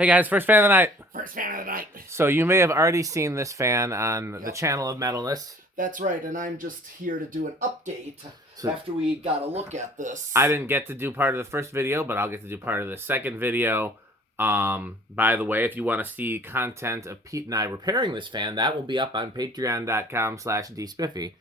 Hey guys, first fan of the night. First fan of the night. So you may have already seen this fan on the channel of METALNESS. That's right, and I'm just here to do an update after we got a look at this. I didn't get to do part of the first video, but I'll get to do part of the second video. By the way, if you want to see content of Pete and I repairing this fan, that will be up on patreon.com/dspiffy.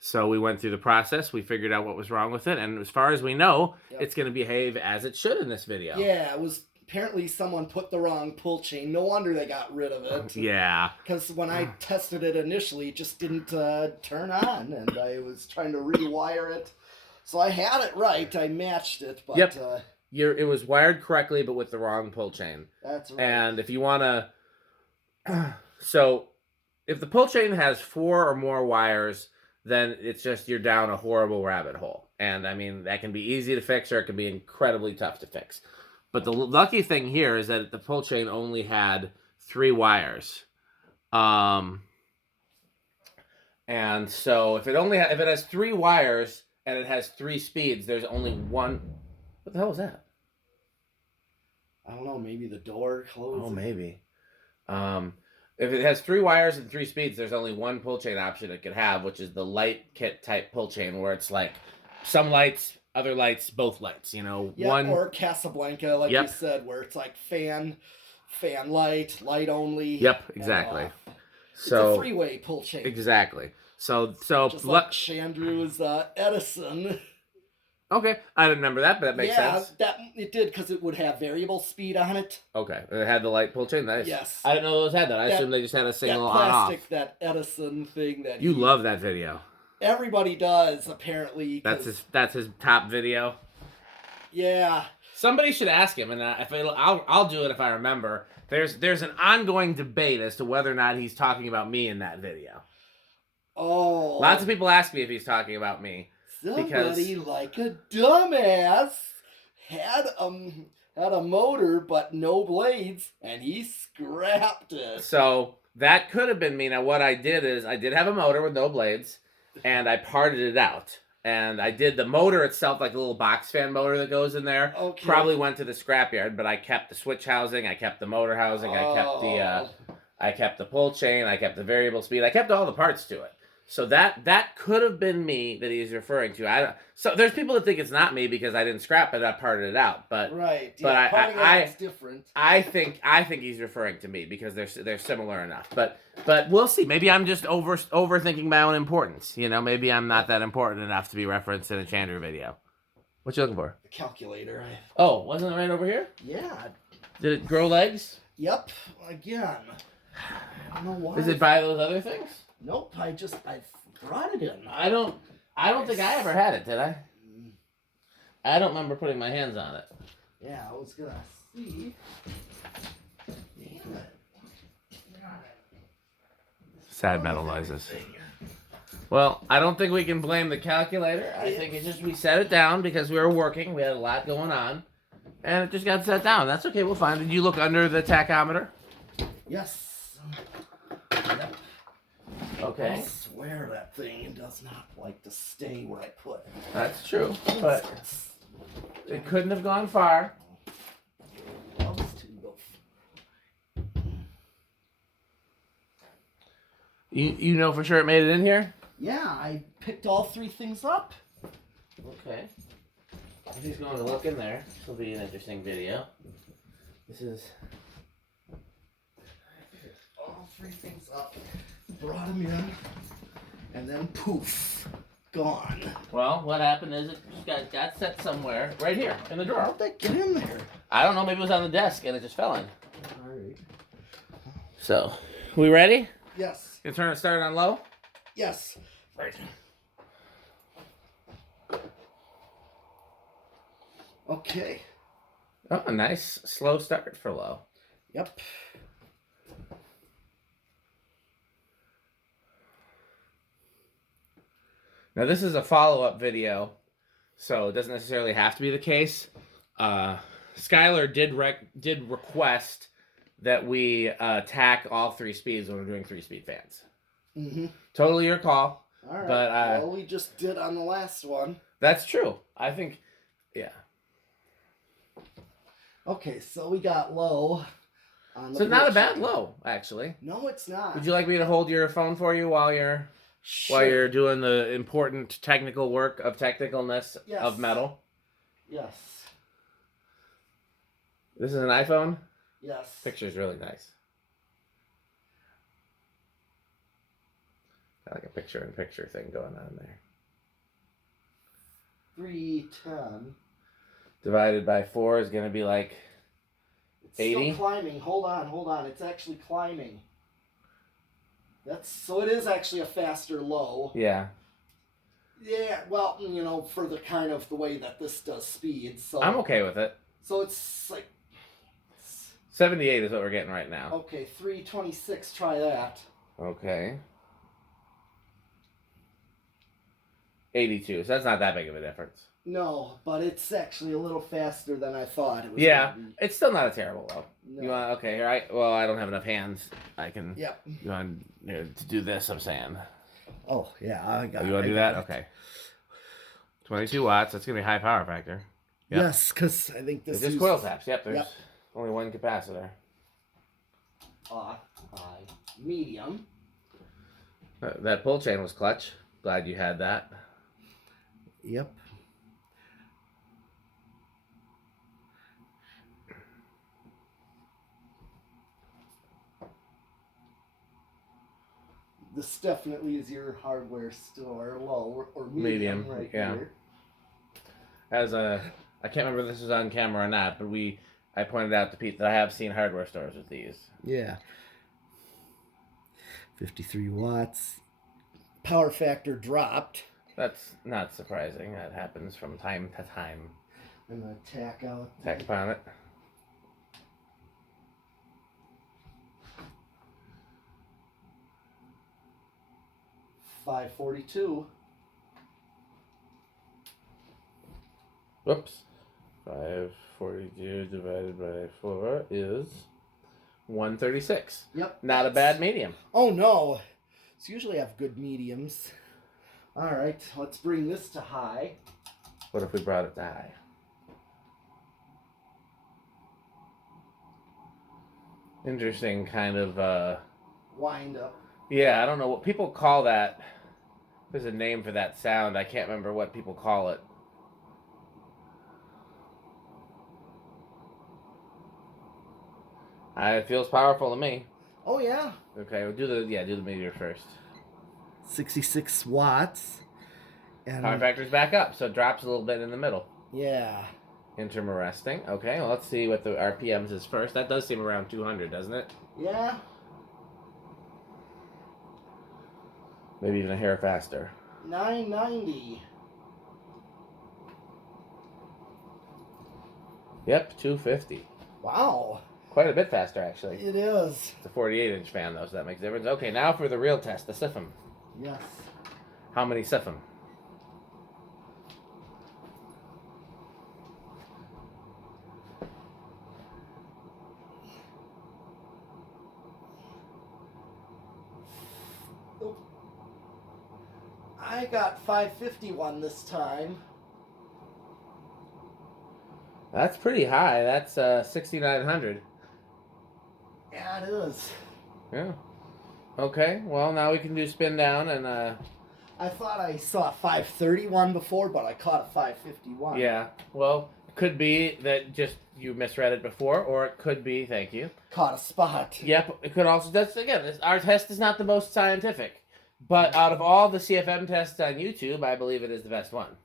So we went through the process, we figured out what was wrong with it, and as far as we know, it's going to behave as it should in this video. Yeah, it was apparently someone put the wrong pull chain. No wonder they got rid of it. Yeah. Because when I tested it initially, it just didn't turn on, and I was trying to rewire it. So I had it right, I matched it, but... Yep. It was wired correctly, but with the wrong pull chain. That's right. And if you want to... So, if the pull chain has 4 or more wires, then it's just you're down a horrible rabbit hole. And, I mean, that can be easy to fix or it can be incredibly tough to fix. But the lucky thing here is that the pull chain only had 3 wires. And so, if it has 3 wires and it has 3 speeds, there's only one... What the hell was that? I don't know, maybe the door closed? Oh, maybe. If it has 3 wires and 3 speeds, there's only one pull chain option it could have, which is the light kit type pull chain, where it's like some lights, other lights, both lights, you know. Yeah, or Casablanca, like you said, where it's like fan light only. Yep, exactly. It's a 3-way pull chain. Exactly. So just like Chandru's Edison. Okay, I didn't remember that, but that makes sense. Yeah, it did, because it would have variable speed on it. Okay, it had the light pull chain. Nice. Yes. I didn't know those had that. I assumed they just had a single on-off. That Edison thing that you love that video. Everybody does, apparently. That's his top video. Yeah. Somebody should ask him, and I'll do it if I remember. There's an ongoing debate as to whether or not he's talking about me in that video. Oh. Lots of people ask me if he's talking about me. Somebody like a dumbass had a motor but no blades, and he scrapped it. So that could have been me. Now what I did is I did have a motor with no blades, and I parted it out. And I did the motor itself, like the little box fan motor that goes in there. Okay. Probably went to the scrapyard, but I kept the switch housing, I kept the motor housing, I kept the pull chain, I kept the variable speed, I kept all the parts to it. So that could have been me that he's referring to. So there's people that think it's not me because I didn't scrap it, I parted it out. But right, yeah, but it's different. I think he's referring to me because they're similar enough. But we'll see. Maybe I'm just overthinking my own importance. You know, maybe I'm not that important enough to be referenced in a Chandru video. What you looking for? The calculator. Oh, wasn't it right over here? Yeah. Did it grow legs? Yep. Again. I don't know why. Is it by those other things? Nope, I brought it in. I don't think I ever had it, did I? I don't remember putting my hands on it. Yeah, I was gonna see. Damn it. Sad metal noises. Well, I don't think we can blame the calculator. I think it's just we set it down because we were working. We had a lot going on. And it just got set down. That's okay, we'll find it. Did you look under the tachometer? Yes. Yep. Okay. I swear that thing does not like to stay where I put it. That's true, but it couldn't have gone far. You know for sure it made it in here? Yeah, I picked all 3 things up. Okay. He's going to look in there. This will be an interesting video. This is... all 3 things up. Brought them in, and then poof, gone. Well, what happened is it just got set somewhere right here in the drawer. How'd that get in there? I don't know. Maybe it was on the desk and it just fell in. All right. So, we ready? Yes. You turn it started on low? Yes. Right. Okay. Oh, a nice slow start for low. Yep. Now, this is a follow-up video, so it doesn't necessarily have to be the case. Skylar did request that we tack all 3 speeds when we're doing 3-speed fans. Mm-hmm. Totally your call. All right. But well, we just did on the last one. That's true. I think, yeah. Okay, so we got low on the So not a pull bad chain. low, actually. No, it's not. Would you like me to hold your phone for you while you're doing the important technical work of technicalness of metal? Yes. This is an iPhone? Yes. Picture's really nice. I like a picture-in-picture thing going on there. 310. Divided by 4 is going to be like It's 80? Still climbing. Hold on. It's actually climbing. So it is actually a faster low. Yeah. Yeah, well, you know, for the kind of the way that this does speed, so I'm okay with it. So it's like 78 is what we're getting right now. Okay, 326, try that. Okay. 82, so that's not that big of a difference. No, but it's actually a little faster than I thought it was. Yeah, it's still not a terrible low. No. You want, okay, here I don't have enough hands. I can. Yep. You want to do this? I'm saying. Oh yeah, I got. You want to do that? Okay. 22 watts. That's gonna be high power factor. Yep. Yes, because I think this is coil taps. Yep. There's only one capacitor. High, medium. That pull chain was clutch. Glad you had that. Yep. This definitely is your hardware store, low or medium right here. I can't remember if this was on camera or not, but I pointed out to Pete that I have seen hardware stores with these. Yeah. 53 watts. Power factor dropped. That's not surprising. That happens from time to time. I'm going to tack out. Tack upon it. $542. Whoops. 542 divided by 4 is 136. Yep. Not a bad medium. Oh, no. It's usually have good mediums. All right, let's bring this to high. What if we brought it to high? Interesting kind of... wind up. Yeah, I don't know what people call that. There's a name for that sound. I can't remember what people call it. It feels powerful to me. Oh yeah. Okay, we'll do the meter first. 66 watts. And Power factor's back up, so it drops a little bit in the middle. Yeah. Interim arresting. Okay, well, let's see what the RPMs is first. That does seem around 200, doesn't it? Yeah. Maybe even a hair faster. 990. Yep, 250. Wow. Quite a bit faster, actually. It is. It's a 48-inch fan, though, so that makes a difference. Okay, now for the real test, the siphon. Yes. How many siphon? I got 551 this time. That's pretty high. That's 6,900. Yeah, it is. Yeah. Okay, well, now we can do spin down and... I thought I saw 531 before, but I caught a 551. Yeah, well, it could be that just you misread it before, or it could be, thank you. Caught a spot. Yep, it could also, our test is not the most scientific, but out of all the CFM tests on YouTube, I believe it is the best one.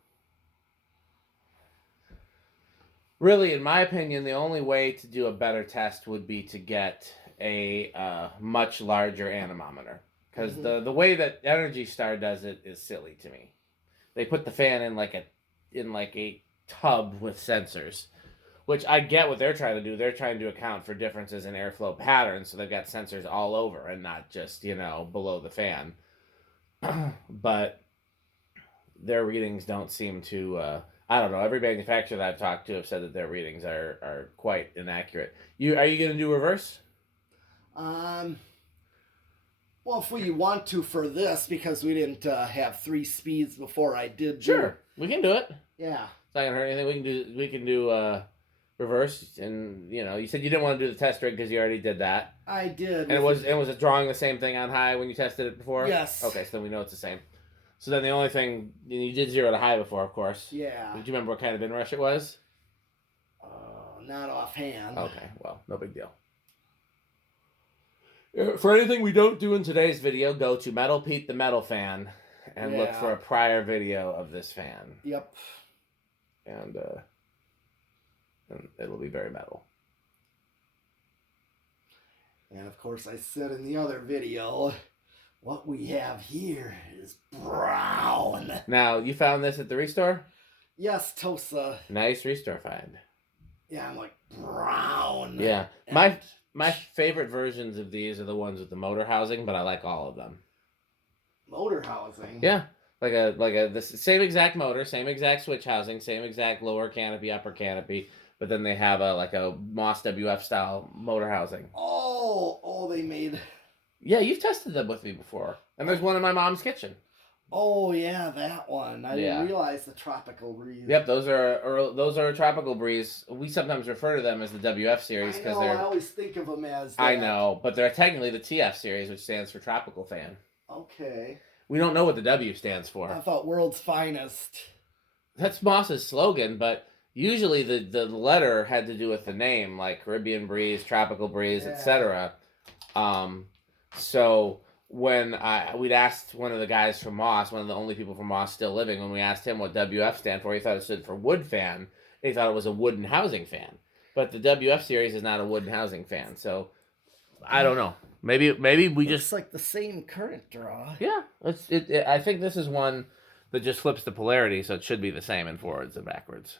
Really, in my opinion, the only way to do a better test would be to get a much larger anemometer. Because the way that Energy Star does it is silly to me. They put the fan in like a tub with sensors, which I get what they're trying to do. They're trying to account for differences in airflow patterns, so they've got sensors all over and not just, below the fan. But their readings don't seem to... I don't know. Every manufacturer that I've talked to have said that their readings are quite inaccurate. Are you going to do reverse? Well, if we want to for this, because we didn't have 3 speeds before I did. Sure, we can do it. Yeah. It's not gonna hurt anything. We can do reverse, and you said you didn't want to do the test rig because you already did that. I did. And was it drawing the same thing on high when you tested it before? Yes. Okay, so then we know it's the same. So then the only thing you did 0 to high before, of course. Yeah. Do you remember what kind of inrush it was? Not offhand. Okay, well, no big deal. For anything we don't do in today's video, go to Metal Pete the Metal Fan and look for a prior video of this fan. Yep. And it'll be very metal. And of course, I said in the other video, what we have here is brown. Now, you found this at the restore? Yes, Tosa. Nice restore find. Yeah, I'm like, brown. Yeah. My favorite versions of these are the ones with the motor housing, but I like all of them. Motor housing? Yeah. Like the same exact motor, same exact switch housing, same exact lower canopy, upper canopy, but then they have a Moss WF style motor housing. Oh, they made... Yeah, you've tested them with me before. And there's one in my mom's kitchen. Oh, yeah, that one. I didn't realize the tropical breeze. Yep, those are tropical breeze. We sometimes refer to them as the WF series because I always think of them as that. I know, but they're technically the TF series, which stands for tropical fan. Okay. We don't know what the W stands for. I thought world's finest. That's Moss's slogan, but usually the letter had to do with the name, like Caribbean breeze, tropical breeze, etc. So when we'd asked one of the guys from Moss, one of the only people from Moss still living, when we asked him what WF stand for, he thought it stood for wood fan. He thought it was a wooden housing fan. But the WF series is not a wooden housing fan. So I don't know. Maybe we just like the same current draw. Yeah. I think this is one that just flips the polarity, so it should be the same in forwards and backwards.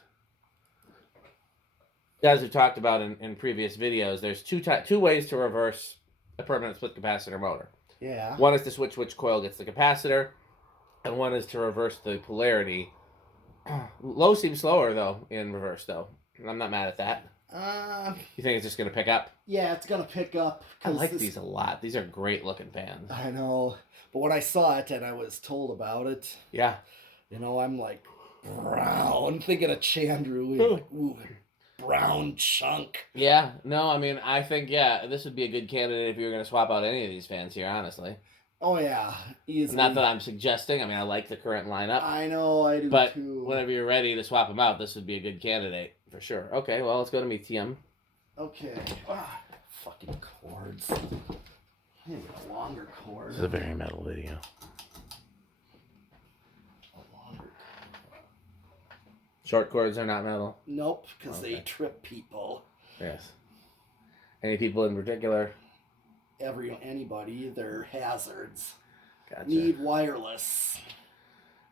As we talked about in previous videos, there's two ways to reverse a permanent split capacitor motor. Yeah. One is to switch which coil gets the capacitor, and one is to reverse the polarity. Low seems slower, though, in reverse, though. I'm not mad at that. You think it's just going to pick up? Yeah, it's going to pick up. I like these a lot. These are great-looking fans. I know. But when I saw it and I was told about it, yeah, I'm like, brown. Thinking of Chandru. Like, ooh, brown chunk. Yeah, no, I mean, I think, this would be a good candidate if you were going to swap out any of these fans here, honestly. Oh, yeah. Easily. Not that I'm suggesting. I mean, I like the current lineup. I know, I do but too. But whenever you're ready to swap them out, this would be a good candidate, for sure. Okay, well, let's go to METM. Okay. Fucking cords. I need a longer cord. This is a very metal video. Short cords are not metal? Nope, because they trip people. Yes. Any people in particular? Anybody, they're hazards. Gotcha. Need wireless.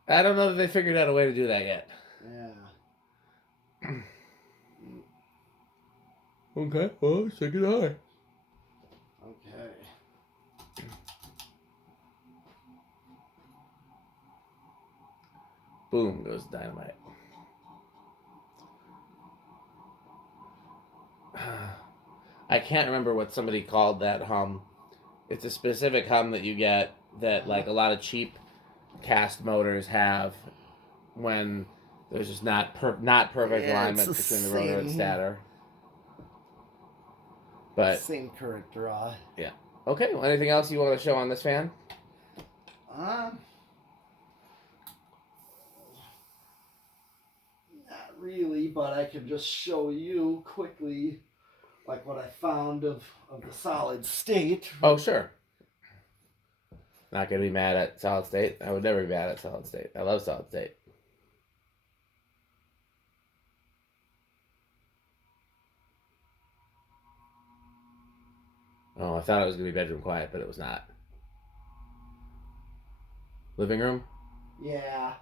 I don't know that they figured out a way to do that yet. Yeah. Okay, well, take it high. Okay. Boom goes dynamite. I can't remember what somebody called that hum. It's a specific hum that you get that like a lot of cheap cast motors have when there's just not perfect alignment between the rotor and stator. But same current draw. Yeah. Okay. Well, anything else you want to show on this fan? Not really, but I can just show you quickly, like what I found of the solid state. Oh, sure. Not gonna be mad at solid state. I would never be mad at solid state. I love solid state. Oh, I thought it was gonna be bedroom quiet, but it was not. Living room? Yeah.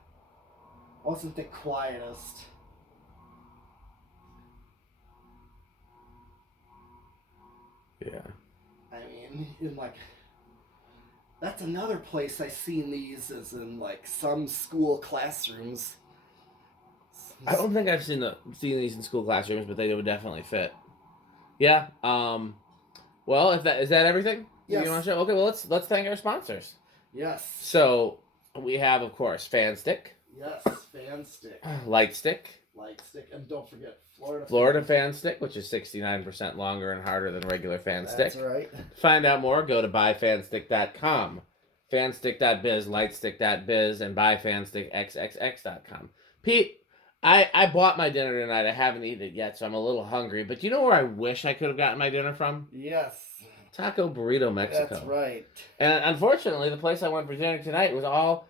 Wasn't the quietest. Yeah. I mean, in like, that's another place I seen these is in like some school classrooms. I don't think I've seen these in school classrooms, but they would definitely fit. Yeah. Well, is that everything? Yes. You want to show? Okay. Well, let's thank our sponsors. Yes. So we have, of course, Fan Stick. Yes, Fan Stick. Light Stick. light stick, and don't forget Florida. Florida fan stick, which is 69% longer and harder than regular fan stick. That's right. To find out more, go to buyfanstick.com, fanstick.biz, lightstick.biz, and buyfanstickxxx.com. Pete, I bought my dinner tonight. I haven't eaten it yet, so I'm a little hungry. But do you know where I wish I could have gotten my dinner from? Yes. Taco Burrito, Mexico. That's right. And unfortunately, the place I went for dinner tonight was all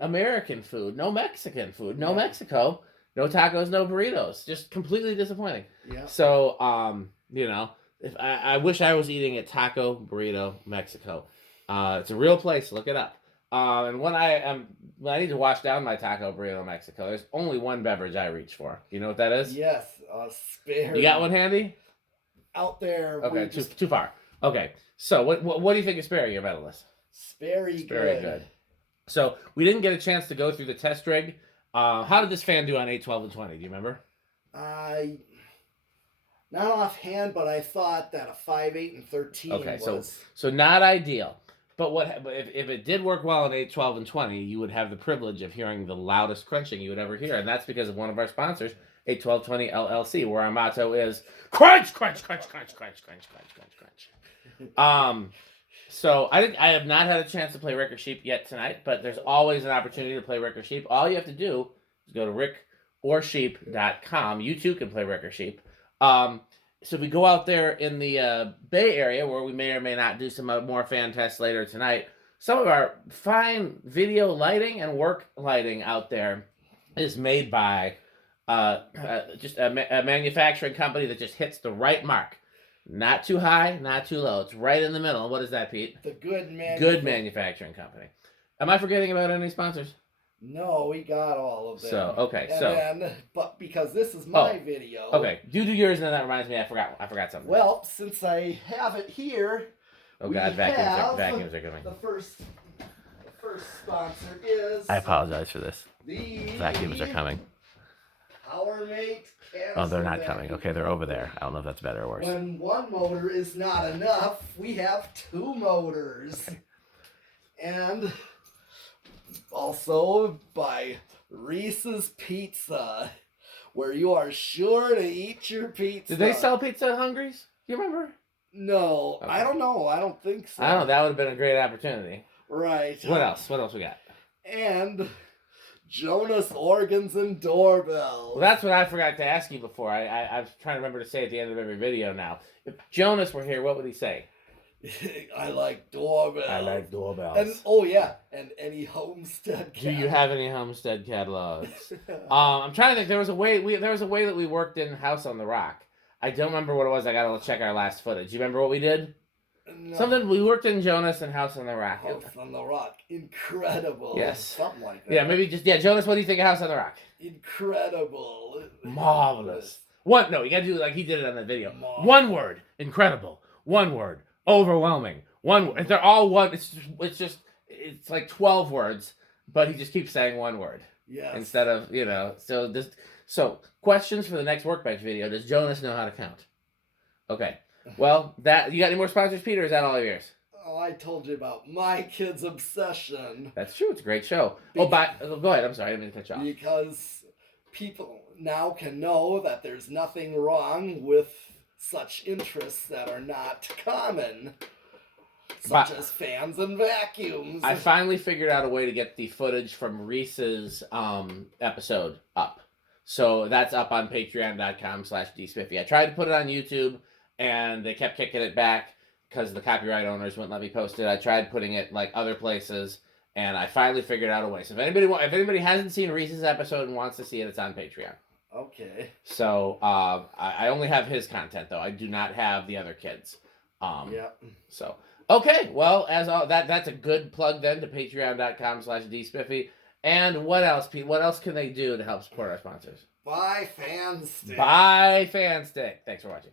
American food, no Mexican food, no Mexico, no tacos, no burritos. Just completely disappointing. Yeah. So, you know, if I wish I was eating at Taco Burrito, Mexico. It's a real place. Look it up. And when I need to wash down my Taco Burrito, Mexico, there's only one beverage I reach for. You know what that is? Yes. Spare. You got one handy? Out there. Okay, too far. Okay, so what do you think of Sperry, your medalist? Very good. So we didn't get a chance to go through the test rig. How did this fan do on 8, 12, and 20? Do you remember? Not offhand, but I thought that a 5, 8, and 13 Okay, was... so not ideal. But if it did work well on 8, 12, and 20, you would have the privilege of hearing the loudest crunching you would ever hear. And that's because of one of our sponsors, 8, 12, 20 LLC, where our motto is crunch, crunch, crunch, crunch, crunch, crunch, crunch, crunch, crunch. So I have not had a chance to play Rick or Sheep yet tonight, but there's always an opportunity to play Rick or Sheep. All you have to do is go to rickorsheep.com. You too can play Rick or Sheep. So if we go out there in the Bay Area, where we may or may not do some more fan tests later tonight, some of our fine video lighting and work lighting out there is made by just a manufacturing company that just hits the right mark. Not too high, not too low. It's right in the middle. What is that, Pete? The Good Manufacturing Company. Am I forgetting about any sponsors? No, we got all of them. So, okay. But because this is my video. Okay, do yours, and then that reminds me, I forgot something. Well, since I have it here. Oh God, vacuums are coming. The first sponsor is. I apologize for this. The Vacuums are coming. PowerMate. Oh, they're not coming. Okay, they're over there. I don't know if that's better or worse. When one motor is not enough, we have 2 motors. And also by Reese's Pizza, where you are sure to eat your pizza. Did they sell pizza at Hungry's? You remember? No, Okay. I don't know. I don't think so. I don't know. That would have been a great opportunity. Right. What else? What else we got? And Jonas organs and doorbells. Well, that's what I forgot to ask you before. I was trying to remember to say at the end of every video now. If Jonas were here, what would he say? I like doorbells. I like doorbells. And oh yeah, and any Homestead. Do you have any Homestead catalogs? I'm trying to think. There was a way that we worked in House on the Rock. I don't remember what it was. I gotta check our last footage. You remember what we did? No. Something we worked in Jonas and House on the Rock. House on the Rock, incredible. Yes, something like that. Yeah, maybe just Jonas. What do you think of House on the Rock? Incredible. Marvelous. What? No, you gotta do it like he did it on the video. Marvelous. One word. Incredible. One word. Overwhelming. One word. They're all one. It's like 12 words, but he just keeps saying one word. Yes. Instead of, So questions for the next workbench video. Does Jonas know how to count? Okay. Well, you got any more sponsors, Peter? Or is that all of yours? Oh, I told you about my kid's obsession. That's true. It's a great show. Go ahead. I'm sorry. I didn't mean to cut you off. Because people now can know that there's nothing wrong with such interests that are not common. Such as fans and vacuums. I finally figured out a way to get the footage from Reese's episode up. So that's up on patreon.com/dspiffy. I tried to put it on YouTube, and they kept kicking it back because the copyright owners wouldn't let me post it. I tried putting it like other places, and I finally figured out a way. So if anybody hasn't seen Reese's episode and wants to see it, it's on Patreon. Okay. So I only have his content though. I do not have the other kids. Yeah. So okay, well that's a good plug then to patreon.com/dspiffy. And what else, Pete? What else can they do to help support our sponsors? Buy Fan Stick. Buy Fan Stick. Thanks for watching.